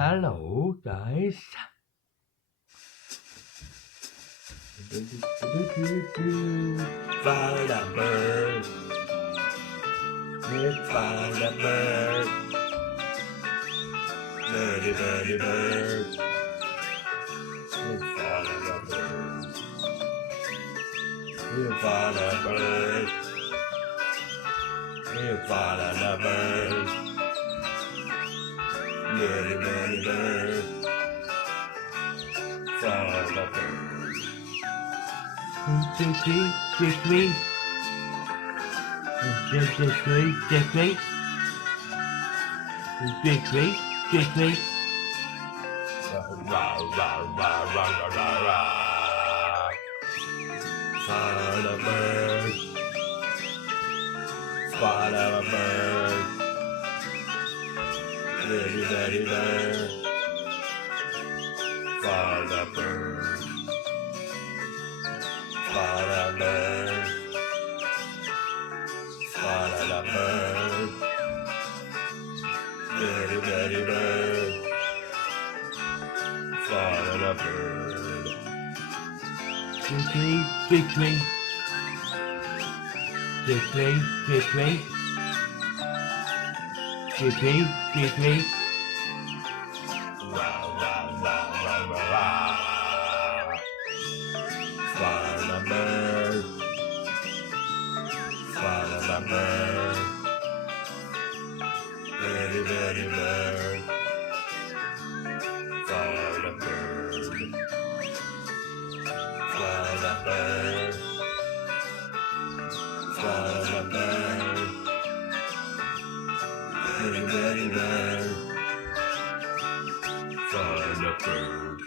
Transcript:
Hello guys. Find a bird. Find a bird. Birdie, birdie, bird. Find a bird. Find a bird. Find a bird. Birdie, birdie, bird. Find a bird. 1, 2, 3, quick, quick. Just quick, just quick. Quick, quick, quick, quick. Rah, rah, rah, rah, rah, rah, rah. Find a bird. Find a bird. Birdie, birdie, bird. Find a bird. Find a bird. Find a bird. Birdie, birdie, bird. Find a bird. Quickly, quickly. Quickly, quickly. Quickly, quickly. Rah, rah, rah, rah, rah, rah. Find a bird. Find a bird. Birdie, birdie, bird. Find a bird. Find a bird. Find a bird. Birdie, birdie, bird. Find a bird.